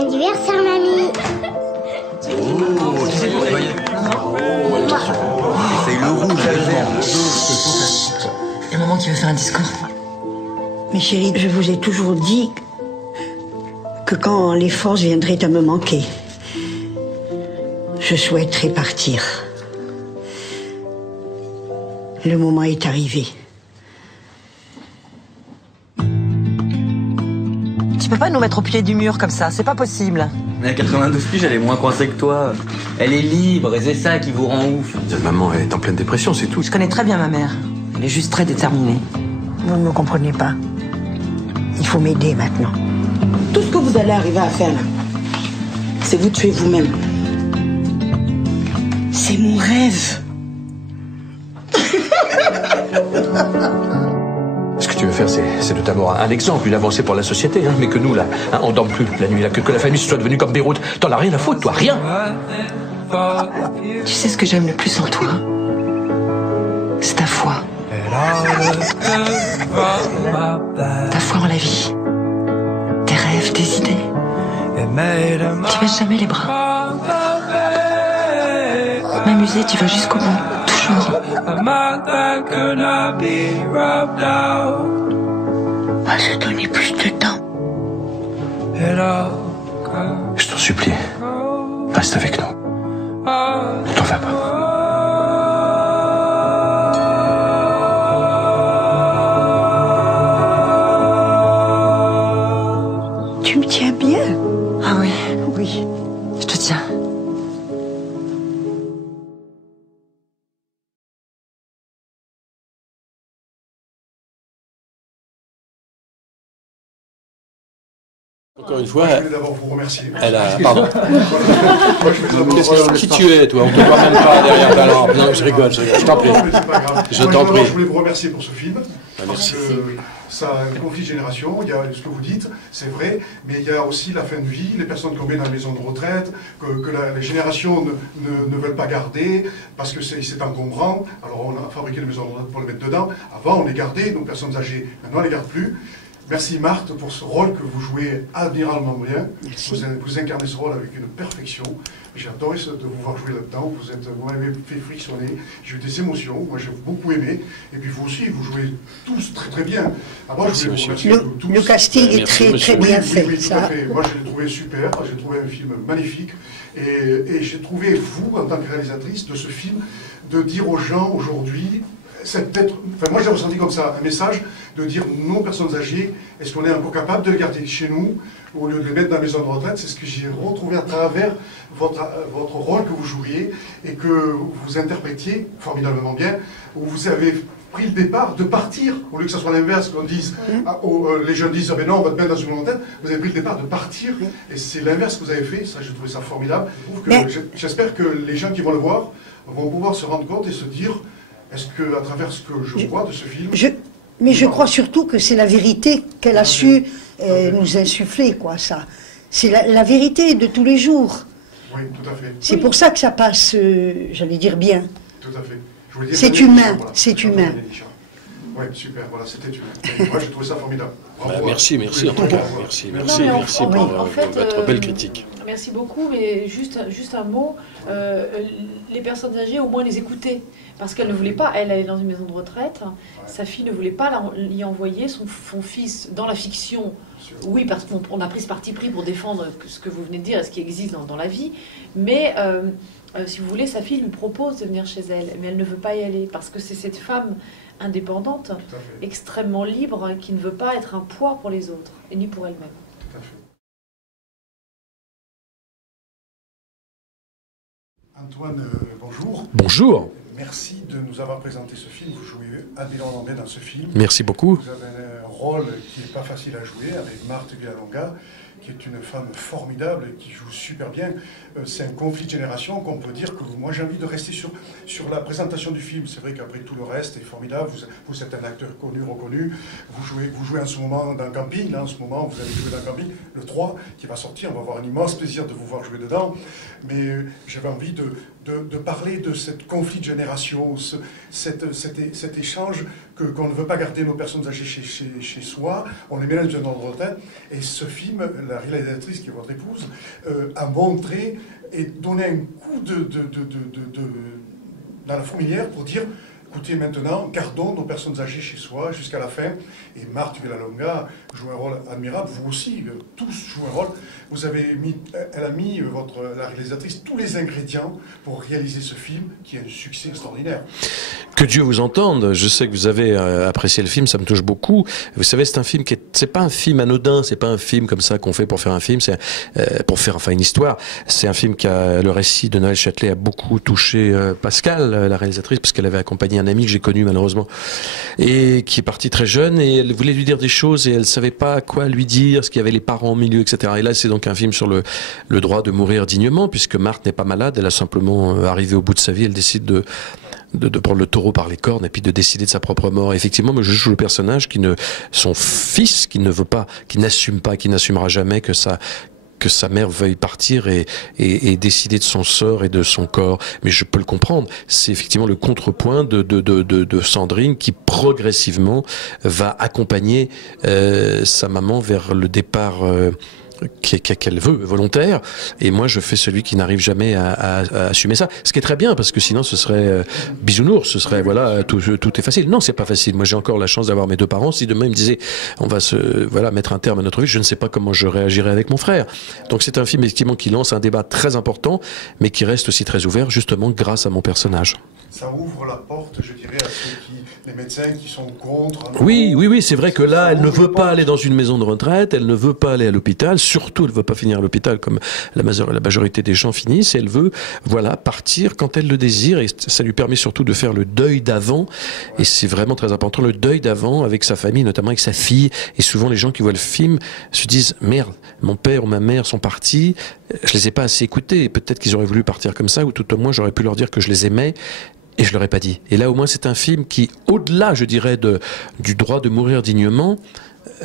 anniversaire, mamie. Oh, tu sais quoi? C'est le rouge, le vert. Il y a un moment qui veut faire un discours. Mais chérie, je vous ai toujours dit que quand les forces viendraient à me manquer, je souhaiterais partir. Le moment est arrivé. Tu peux pas nous mettre au pied du mur comme ça, c'est pas possible. Mais à 92 piges, elle est moins coincée que toi. Elle est libre et c'est ça qui vous rend ouf. Maman est en pleine dépression, c'est tout. Je connais très bien ma mère. Elle est juste très déterminée. Vous ne me comprenez pas. Il faut m'aider maintenant. Tout ce que vous allez arriver à faire là, c'est vous tuer vous-même. C'est mon rêve. Ce que tu veux faire, c'est de d'abord un exemple, une avancée pour la société, hein, mais que nous, là, hein, on dorme plus la nuit, là, que la famille soit devenue comme Beyrouth. T'en as rien à foutre, toi, rien. Tu sais ce que j'aime le plus en toi? C'est ta foi. Ta foi en la vie. Tes rêves, tes idées. Tu baisses jamais les bras. M'amuser, tu vas jusqu'au bout. Toujours. On va se donner plus de temps. Je t'en supplie, reste avec nous. Ne t'en vas pas. Tu me tiens bien? Ah oui, Oui. je te tiens. Encore une fois, Je voulais d'abord vous remercier. elle a... Pardon. Moi, je voulais d'abord- Qui tu es, toi? On te voit même pas derrière ta lampe. Non, je rigole, je t'en prie. Non, mais c'est pas grave. Je Moi, t'en d'abord, prie. Je voulais vous remercier pour ce film. Parce merci. que ça a un conflit de génération, il y a ce que vous dites, c'est vrai, mais il y a aussi la fin de vie, les personnes qu'on met dans les maisons de retraite, que les générations ne veulent pas garder, parce que c'est encombrant. Alors on a fabriqué les maisons de retraite pour les mettre dedans. Avant, on les gardait, nos personnes âgées. Maintenant, on ne les garde plus. Merci Marthe pour ce rôle que vous jouez admirablement bien. Vous incarnez ce rôle avec une perfection. J'ai adoré de vous voir jouer là-dedans. Vous m'avez fait frissonner. J'ai eu des émotions. Moi, j'ai beaucoup aimé. Et puis vous aussi, vous jouez tous très très bien. Alors, moi, je voulais vous remercier tous. Le casting est Merci, très monsieur. très bien Oui, fait. oui, tout Ça. à fait. Moi, je l'ai trouvé super. J'ai trouvé un film magnifique. Et j'ai trouvé, vous, en tant que réalisatrice de ce film, de dire aux gens aujourd'hui, c'est peut-être, enfin, moi j'ai ressenti comme ça, un message de dire, nos personnes âgées, est-ce qu'on est encore capable de les garder chez nous, au lieu de les mettre dans la maison de retraite? C'est ce que j'ai retrouvé à travers votre rôle que vous jouiez et que vous interprétiez formidablement bien, où vous avez pris le départ de partir, au lieu que ce soit l'inverse, qu'on dise, les jeunes disent, ah ben non, on va te mettre dans une maison de retraite, vous avez pris le départ de partir, et c'est l'inverse que vous avez fait, ça j'ai trouvé ça formidable. J'espère que les gens qui vont le voir vont pouvoir se rendre compte et se dire, est-ce qu'à travers ce que je vois de ce film... Mais je crois surtout que c'est la vérité qu'elle a su nous insuffler, quoi, ça. C'est la vérité de tous les jours. Oui, tout à fait. C'est pour ça que ça passe, j'allais dire bien. Tout à fait. Je voulais dire C'est Daniel humain, Deschamps, voilà. c'est humain. Oui, super, voilà, c'était humain. Moi, j'ai trouvé ça formidable. Bravo, Merci en tout cas. Merci pour votre belle critique. Merci beaucoup, mais juste un mot. Les personnes âgées, au moins les écouter. Parce qu'elle ne voulait pas, elle est dans une maison de retraite, sa fille ne voulait pas y envoyer son fils dans la fiction. Oui, parce qu'on a pris ce parti pris pour défendre ce que vous venez de dire et ce qui existe dans la vie. Mais, si vous voulez, sa fille lui propose de venir chez elle, mais elle ne veut pas y aller. Parce que c'est cette femme indépendante, extrêmement libre, qui ne veut pas être un poids pour les autres, et ni pour elle-même. Tout à fait. Antoine, bonjour. Bonjour. Merci de nous avoir présenté ce film. Vous jouez admirablement bien dans ce film. Merci beaucoup. Vous avez un rôle qui n'est pas facile à jouer avec Marthe Villalonga, qui est une femme formidable et qui joue super bien. C'est un conflit de génération qu'on peut dire que moi j'ai envie de rester sur la présentation du film. C'est vrai qu'après tout le reste est formidable. Vous êtes un acteur connu, reconnu. Vous jouez en ce moment dans Camping. Là, en ce moment, vous allez jouer dans Camping, le 3, qui va sortir. On va avoir un immense plaisir de vous voir jouer dedans. Mais j'avais envie de parler de ce conflit de génération, cet échange qu'on ne veut pas garder nos personnes âgées chez soi, on les met dans une maison de retraite. Et ce film, la réalisatrice qui est votre épouse, a montré et donné un coup dans la fourmilière pour dire, écoutez, maintenant, gardons nos personnes âgées chez soi jusqu'à la fin. Et Marthe Villalonga joue un rôle admirable, vous aussi, tous jouent un rôle. Elle a mis, la réalisatrice, tous les ingrédients pour réaliser ce film, qui est un succès extraordinaire. Que Dieu vous entende. Je sais que vous avez apprécié le film, ça me touche beaucoup. Vous savez, c'est un film c'est pas un film anodin, c'est pas un film comme ça qu'on fait pour faire un film, c'est pour faire une histoire. C'est un film le récit de Noël Châtelet a beaucoup touché Pascal, la réalisatrice, parce qu'elle avait accompagné un ami que j'ai connu malheureusement, et qui est parti très jeune, et elle voulait lui dire des choses, et elle savait pas quoi lui dire, ce qu'il y avait les parents au milieu, etc. Et là, c'est donc un film sur le droit de mourir dignement, puisque Marthe n'est pas malade, elle a simplement arrivé au bout de sa vie, elle décide de prendre le taureau par les cornes et puis de décider de sa propre mort. Et effectivement, je joue le personnage son fils, qui ne veut pas, qui n'assume pas, qui n'assumera jamais que sa mère veuille partir et décider de son sort et de son corps. Mais je peux le comprendre. C'est effectivement le contrepoint de Sandrine qui progressivement va accompagner sa maman vers le départ qu'elle veut, volontaire, et moi je fais celui qui n'arrive jamais à assumer ça, ce qui est très bien, parce que sinon ce serait bisounours, ce serait voilà, tout est facile. Non, c'est pas facile. Moi j'ai encore la chance d'avoir mes deux parents. Si demain ils me disaient on va mettre un terme à notre vie, je ne sais pas comment je réagirais avec mon frère. Donc c'est un film effectivement qui lance un débat très important, mais qui reste aussi très ouvert, justement grâce à mon personnage. Ça ouvre la porte, je dirais, à les médecins qui sont contre. Oui, c'est vrai que là, elle ne veut pas aller dans une maison de retraite, elle ne veut pas aller à l'hôpital, surtout elle ne veut pas finir à l'hôpital comme la majorité des gens finissent, elle veut, partir quand elle le désire, et ça lui permet surtout de faire le deuil d'avant, et c'est vraiment très important, le deuil d'avant avec sa famille, notamment avec sa fille, et souvent les gens qui voient le film se disent, merde, mon père ou ma mère sont partis, je les ai pas assez écoutés, peut-être qu'ils auraient voulu partir comme ça, ou tout au moins j'aurais pu leur dire que je les aimais, et je leur ai pas dit. Et là, au moins, c'est un film qui, au-delà, je dirais, du droit de mourir dignement,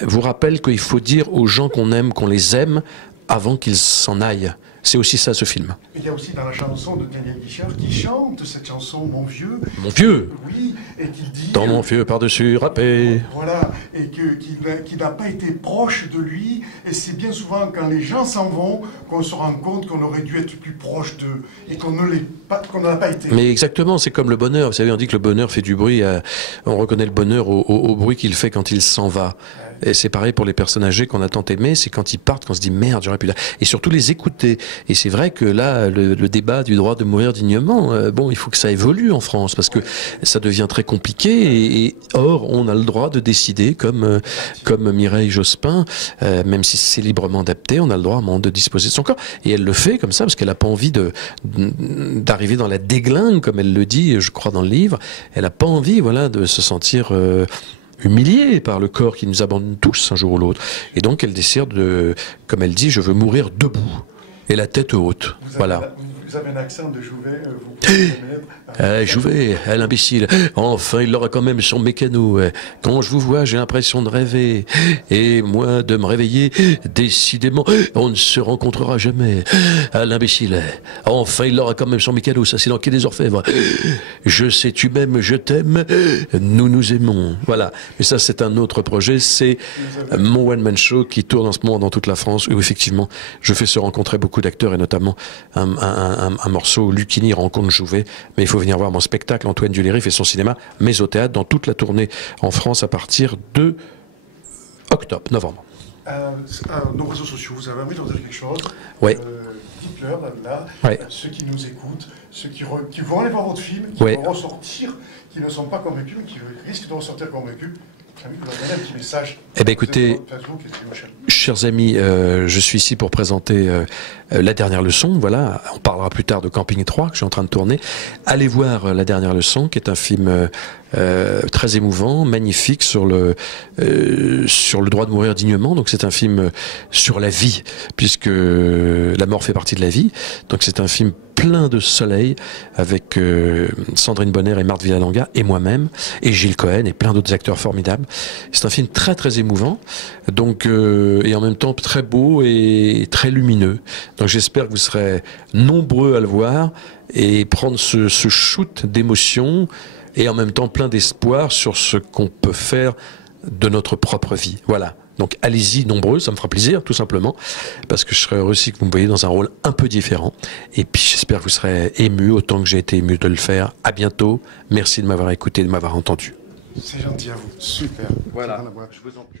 vous rappelle qu'il faut dire aux gens qu'on aime, qu'on les aime, avant qu'ils s'en aillent. C'est aussi ça, ce film. Il y a aussi dans la chanson de Daniel Guichard qui chante cette chanson, Mon vieux. Mon vieux. Oui, et qui dit... Dans mon vieux par-dessus râpé. Voilà, et qu'il n'a pas été proche de lui, et c'est bien souvent quand les gens s'en vont qu'on se rend compte qu'on aurait dû être plus proche d'eux, et qu'on n'en a pas été. Mais exactement, c'est comme le bonheur. Vous savez, on dit que le bonheur fait du bruit, on reconnaît le bonheur au bruit qu'il fait quand il s'en va. Et c'est pareil pour les personnes âgées qu'on a tant aimées, c'est quand ils partent qu'on se dit merde, j'aurais pu là. Et surtout les écouter. Et c'est vrai que là, le débat du droit de mourir dignement, il faut que ça évolue en France, parce que ça devient très compliqué. Et or, on a le droit de décider, comme Mireille Jospin, même si c'est librement adapté, on a le droit de disposer de son corps. Et elle le fait comme ça, parce qu'elle n'a pas envie d'arriver dans la déglingue, comme elle le dit, je crois, dans le livre. Elle n'a pas envie, de se sentir humiliée par le corps qui nous abandonne tous un jour ou l'autre. Et donc elle décide comme elle dit, je veux mourir debout et la tête haute. Vous avez un accent de Jouvet, vous pouvez Jouvet, l'imbécile. Enfin, il aura quand même son mécano. Quand je vous vois, j'ai l'impression de rêver. Et moi, de me réveiller, décidément, on ne se rencontrera jamais. L'imbécile. Enfin, il aura quand même son mécano. Ça, c'est dans Quai des Orfèvres. Je sais, tu m'aimes, je t'aime. Nous nous aimons. Voilà. Mais ça, c'est un autre projet. C'est mon one-man show qui tourne en ce moment dans toute la France, où effectivement, je fais se rencontrer beaucoup d'acteurs, et notamment un morceau, Lucchini rencontre Jouvet, mais il faut venir voir mon spectacle, Antoine Duléry fait son cinéma, mais au théâtre, dans toute la tournée en France à partir de novembre. Nos réseaux sociaux, vous avez envie de dire quelque chose? Oui. Dites-leur, là, ouais. Ceux qui nous écoutent, ceux qui vont aller voir votre film, qui vont ressortir, qui ne sont pas convaincus, qui risquent de ressortir convaincus. Un petit message. Eh bien, écoutez, chers amis, je suis ici pour présenter La Dernière Leçon. Voilà, on parlera plus tard de Camping 3 que je suis en train de tourner. Allez voir La Dernière Leçon, qui est un film très émouvant, magnifique sur le droit de mourir dignement. Donc c'est un film sur la vie, puisque la mort fait partie de la vie. Donc c'est un film plein de soleil avec Sandrine Bonner et Marthe Villalonga et moi-même et Gilles Cohen et plein d'autres acteurs formidables. C'est un film très très émouvant, donc et en même temps très beau et très lumineux. Donc j'espère que vous serez nombreux à le voir et prendre ce shoot d'émotion et en même temps plein d'espoir sur ce qu'on peut faire de notre propre vie. Voilà. Donc allez-y nombreux, ça me fera plaisir tout simplement, parce que je serais heureux aussi que vous me voyez dans un rôle un peu différent. Et puis j'espère que vous serez émus autant que j'ai été ému de le faire. À bientôt. Merci de m'avoir écouté, de m'avoir entendu. C'est gentil à vous. Super. Voilà. Je vous en prie.